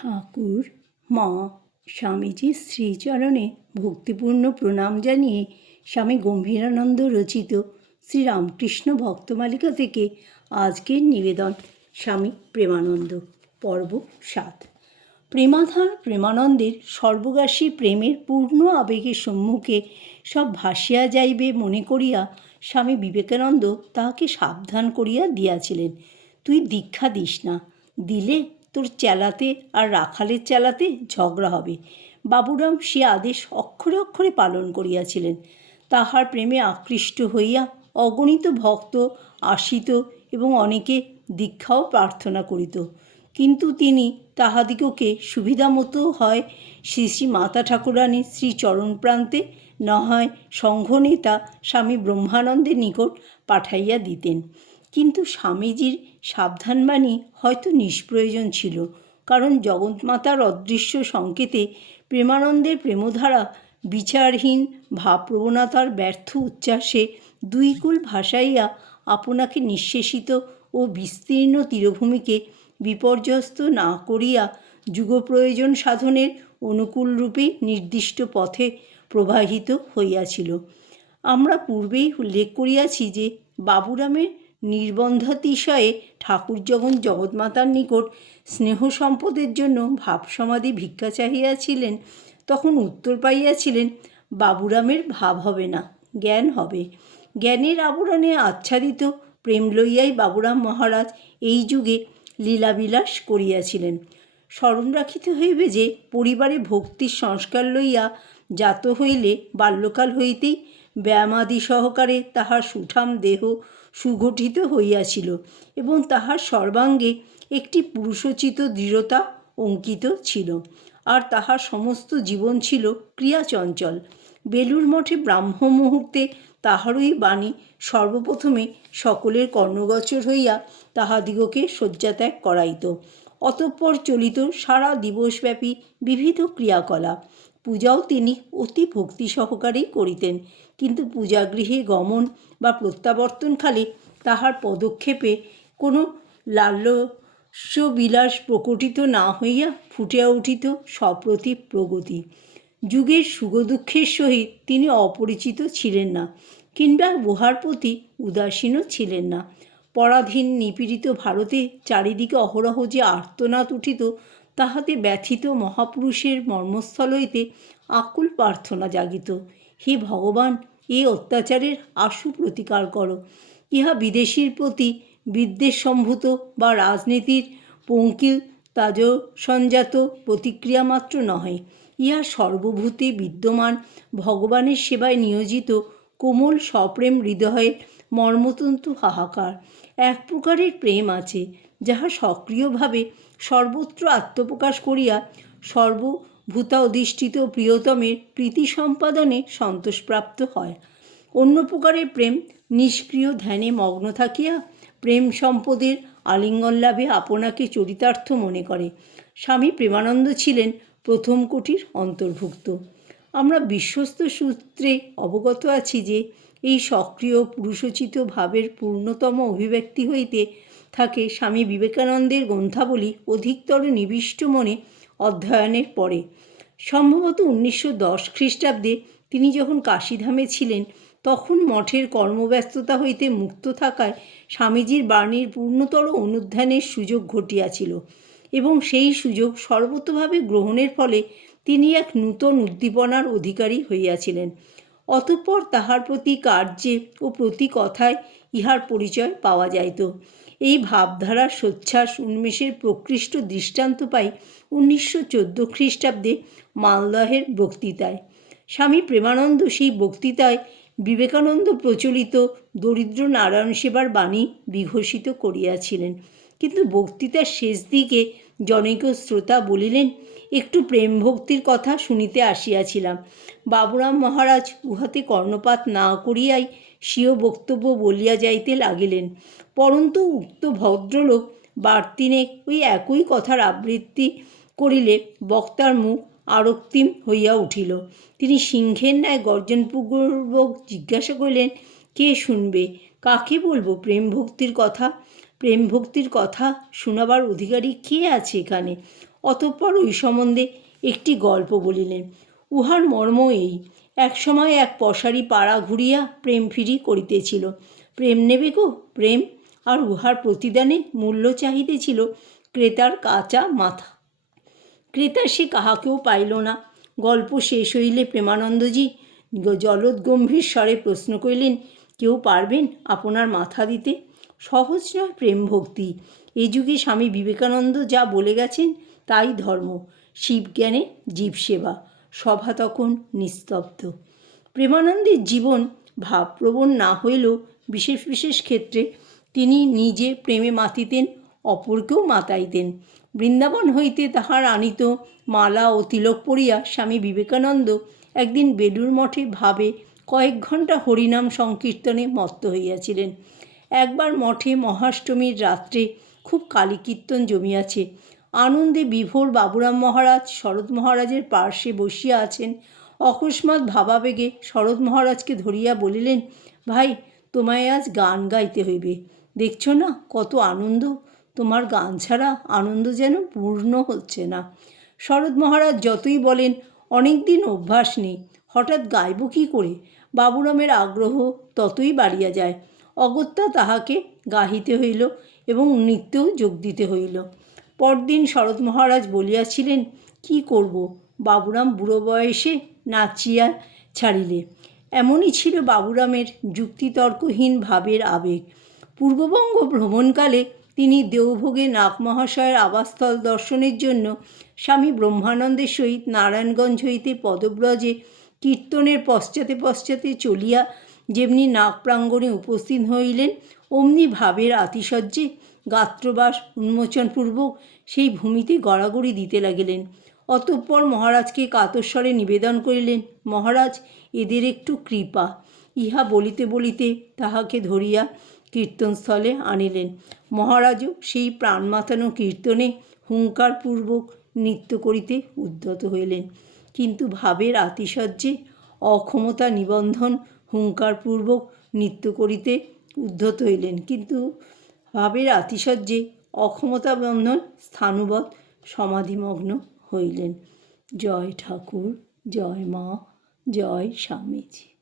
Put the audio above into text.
ঠাকুর, মা স্বামীজির শ্রীচরণে ভক্তিপূর্ণ প্রণাম জানিয়ে স্বামী গম্ভীরানন্দ রচিত শ্রীরামকৃষ্ণ ভক্তমালিকা থেকে আজকের নিবেদন স্বামী প্রেমানন্দ, পর্ব সাত। প্রেমাধার প্রেমানন্দের সর্বগাসী প্রেমের পূর্ণ আবেগের সম্মুখে সব ভাসিয়া যাইবে মনে করিয়া স্বামী বিবেকানন্দ তাহাকে সাবধান করিয়া দিয়াছিলেন। তুই দীক্ষা দিস না, দিলে তোর চেলাতে আর রাখালের চেলাতে ঝগড়া হবে। বাবুরাম সে আদেশ অক্ষরে অক্ষরে পালন করিয়াছিলেন। তাহার প্রেমে আকৃষ্ট হইয়া অগণিত ভক্ত, আসিত এবং অনেকে দীক্ষাও প্রার্থনা করিত। কিন্তু তিনি তাহাদিগকে সুবিধামতো হয় শ্রী শ্রী মাতা ঠাকুরানী শ্রী চরণপ্রান্তে না হয় সংঘনেতা স্বামী ব্রহ্মানন্দের নিকট পাঠাইয়া দিতেন। কিন্তু স্বামীজির সাবধানবাণী হয়তো নিষ্প্রয়োজন ছিল, কারণ জগন্মাতার অদৃশ্য সংকেতে প্রেমানন্দের প্রেমধারা বিচারহীন ভাবপ্রবণতার ব্যর্থ উচ্ছ্বাসে দুই কুল ভাসাইয়া আপনাকে নিঃশেষিত ও বিস্তীর্ণ তীরভূমিকে বিপর্যস্ত না করিয়া যুগপ্রয়োজন সাধনের অনুকূল রূপে নির্দিষ্ট পথে প্রবাহিত হইয়াছিল। আমরা পূর্বেই উল্লেখ করিয়াছি যে বাবুরামের নির্বন্ধাতিশয়ে ঠাকুর যখন জগৎমাতার নিকট স্নেহ সম্পদের জন্য ভাবসমাধি ভিক্ষা চাহিয়াছিলেন, তখন উত্তর পাইয়াছিলেন, বাবুরামের ভাব হবে না, জ্ঞান হবে। জ্ঞানের আবরণে আচ্ছাদিত, প্রেম লইয়াই বাবুরাম মহারাজ এই যুগে লীলাবিলাস করিয়াছিলেন। স্মরণ রাখিতে হইবে যে, পরিবারে ভক্তির সংস্কার লইয়া জাত হইলে বাল্যকাল হইতেই ব্যায়ামাদি সহকারে তাহার সুঠাম দেহ সুগঠিত হইয়াছিল এবং তাহার সর্বাঙ্গে একটি পুরুষোচিত দৃঢ়তা অঙ্কিত ছিল। আর তাহার সমস্ত জীবন ছিল ক্রিয়াচঞ্চল। বেলুর মঠে ব্রাহ্ম মুহূর্তে তাহারই বাণী সর্বপ্রথমে সকলের কর্ণগোচর হইয়া তাহাদিগকে শয্যাত্যাগ করাইত। অতঃপর চলিত সারা দিবসব্যাপী বিবিধ ক্রিয়াকলাপ। পূজাও তিনি অতি ভক্তি সহকারেই করিতেন। কিন্তু পূজাগৃহে গমন বা প্রত্যাবর্তনকালে তাহার পদক্ষেপে কোনো বিলাস প্রকটিত না হইয়া ফুটিয়া উঠিত সপ্রতি প্রগতি। যুগের সুখদুঃখের সহিত তিনি অপরিচিত ছিলেন না, কিংবা উহার প্রতি উদাসীনও ছিলেন না। পরাধীন নিপীড়িত ভারতে চারিদিকে অহরহ যে আর্তনাদ উঠিত তাহাতে ব্যথিত মহাপুরুষের মর্মস্থল হইতে আকুল প্রার্থনা জাগিত। হে ভগবান, এ অত্যাচারের আশু প্রতিকার করো। ইহা বিদেশির প্রতি বিদ্বেষ সম্ভূত বা রাজনীতির পঙ্কিল তাজ সঞ্জাত প্রতিক্রিয়া মাত্র নহে। ইহা সর্বভূতে বিদ্যমান ভগবানের সেবায় নিয়োজিত কোমল সপ্রেম হৃদয়ের মর্মতন্তু হাহাকার। এক প্রকারের প্রেম আছে। যাহা সক্রিয়ভাবে সর্বত্র আত্মপ্রকাশ করিয়া সর্বভূতা অধিষ্ঠিত প্রিয়তমের প্রীতি সম্পাদনে সন্তোষপ্রাপ্ত হয়। অন্য প্রকারের প্রেম নিষ্ক্রিয় ধ্যানে মগ্ন থাকিয়া প্রেম সম্পদের আলিঙ্গন লাভে আপনাকে চরিতার্থ মনে করে। স্বামী প্রেমানন্দ ছিলেন প্রথম কোটির অন্তর্ভুক্ত। আমরা বিশ্বস্ত সূত্রে অবগত আছি যে এই সক্রিয় পুরুষোচিত ভাবের পূর্ণতম অভিব্যক্তি হইতে থাকে স্বামী বিবেকানন্দের গ্রন্থাবলী অধিকতর নিবিষ্ট মনে অধ্যয়নের পরে। সম্ভবত উনিশশো দশ খ্রিস্টাব্দে তিনি যখন কাশীধামে ছিলেন, তখন মঠের কর্মব্যস্ততা হইতে মুক্ত থাকায় স্বামীজির বাণীর পূর্ণতর অনুধ্যানের সুযোগ ঘটিয়াছিল এবং সেই সুযোগ সর্বতভাবে গ্রহণের ফলে তিনি এক নূতন উদ্দীপনার অধিকারী হইয়াছিলেন। অতঃপর তাহার প্রতি কার্যে ও প্রতি কথায় ইহার পরিচয় পাওয়া যাইত। এই ভাবধারার সোচ্ছ্বাস উন্মেষের প্রকৃষ্ট দৃষ্টান্ত পাই উনিশশো চোদ্দ খ্রিস্টাব্দে মালদহের বক্তৃতায়। স্বামী প্রেমানন্দ সেই বক্তৃতায় বিবেকানন্দ প্রচলিত দরিদ্র নারায়ণ সেবার বাণী বিঘোষিত করিয়াছিলেন। কিন্তু বক্তৃতার শেষ দিকে জনৈক শ্রোতা বলিলেন একটু প্রেম ভক্তির কথা শুনিতে আসিয়াছিলাম। বাবুরাম মহারাজ উহাতে কর্ণপাত না করিয়াই স্বীয় বক্তব্য বলিয়া যাইতে লাগিলেন। পরন্তু উক্ত ভদ্রলোক বার্তিনে ওই একই কথার আবৃত্তি করিলে বক্তার মুখ আরক্তিম হইয়া উঠিল। তিনি সিংহের ন্যায় গর্জনপূর্বক জিজ্ঞাসা করিলেন, কে শুনবে? কাকে বলব? প্রেম ভক্তির কথা? প্রেম ভক্তির কথা শোনাবার অধিকারী কে আছে এখানে? অতঃপর ওই সম্বন্ধে একটি গল্প বলিলেন। উহার মর্ম এই একসময় এক পশারি পাড়া ঘুরিয়া প্রেম ফিরি করিতেছিল। প্রেম নেবে গো, প্রেম, আর উহার প্রতিদানে মূল্য চাহিতেছিল ক্রেতার কাঁচা মাথা। ক্রেতা সে কাহাকেও পাইল না। গল্প শেষ হইলে প্রেমানন্দজি গ- জলদ গম্ভীর স্বরে প্রশ্ন করিলেন, কেউ পারবেন আপনার মাথা দিতে? সহজ নয় প্রেম ভক্তি। এ যুগে স্বামী বিবেকানন্দ যা বলে গেছেন তাই ধর্ম, শিবজ্ঞানে জীবসেবা, সভা তখন নিস্তব্ধ। প্রেমানন্দের জীবন ভাবপ্রবণ না হইলেও বিশেষ বিশেষ ক্ষেত্রে তিনি নিজে প্রেমে মাতিতেন, অপরকেও মাতাইতেন। বৃন্দাবন হইতে তাহার আনিত মালা ও তিলক পড়িয়া স্বামী বিবেকানন্দ একদিন বেলুর মঠে ভাবে কয়েক ঘণ্টা হরিনাম সংকীর্তনে মত্ত হইয়াছিলেন। একবার মঠে মহাষ্টমীর রাত্রে খুব কালী কীর্তন জমিয়াছে। আনন্দে বিভোর বাবুরাম মহারাজ, শরৎ মহারাজের পার্শ্বে বসিয়া আছেন। অকস্মাৎ ভাবাবেগে শরৎ মহারাজকে ধরিয়া বলিলেন, ভাই, তোমায় আজ গান গাইতে হইবে। দেখছ না কত আনন্দ? তোমার গান ছাড়া আনন্দ যেন পূর্ণ হচ্ছে না শরৎ মহারাজ যতই বলেন, অনেক দিন অভ্যাস নেই। হঠাৎ গাইব কী করে? বাবুরামের আগ্রহ ততই বাড়িয়া যায়। অগত্যা তাহাকে গাহিতে হইল এবং নৃত্যেও যোগ দিতে হইল। পরদিন শরৎ মহারাজ বলিয়াছিলেন, কি করব? বাবুরাম বুড়ো বয়সে নাচিয়া ছাড়িলে? এমনই ছিল বাবুরামের যুক্তিতর্কহীন ভাবের আবেগ। পূর্ববঙ্গ ভ্রমণকালে তিনি দেওভোগে নাগ মহাশয়ের আবাসস্থল দর্শনের জন্য স্বামী ব্রহ্মানন্দের সহিত নারায়ণগঞ্জ হইতে পদব্রজে কীর্তনের পশ্চাতে পশ্চাতে চলিয়া যেমনি নাগ প্রাঙ্গণে উপস্থিত হইলেন, অমনি ভাবের আতিশয্যে গাত্রবাস উন্মোচনপূর্বক সেই ভূমিতে গড়াগড়ি দিতে লাগিলেন। অতঃপর মহারাজকে কাতস্বরে নিবেদন করিলেন, মহারাজ, এদের একটু কৃপা। ইহা বলিতে বলিতে তাহাকে ধরিয়া কীর্তনস্থলে আনিলেন। মহারাজও সেই প্রাণ মাতানো কীর্তনে হুঙ্কারপূর্বক নৃত্য করিতে উদ্যত হইলেন। কিন্তু ভাবের আতিশয্যে অক্ষমতা নিবন্ধন হুঙ্কারপূর্বক নৃত্য করিতে উদ্ধত হইলেন। কিন্তু ভাবের আতিশয্যে অক্ষমতা বন্ধন স্থানুবৎ সমাধিমগ্ন হইলেন। জয় ঠাকুর জয় মা জয় স্বামীজি।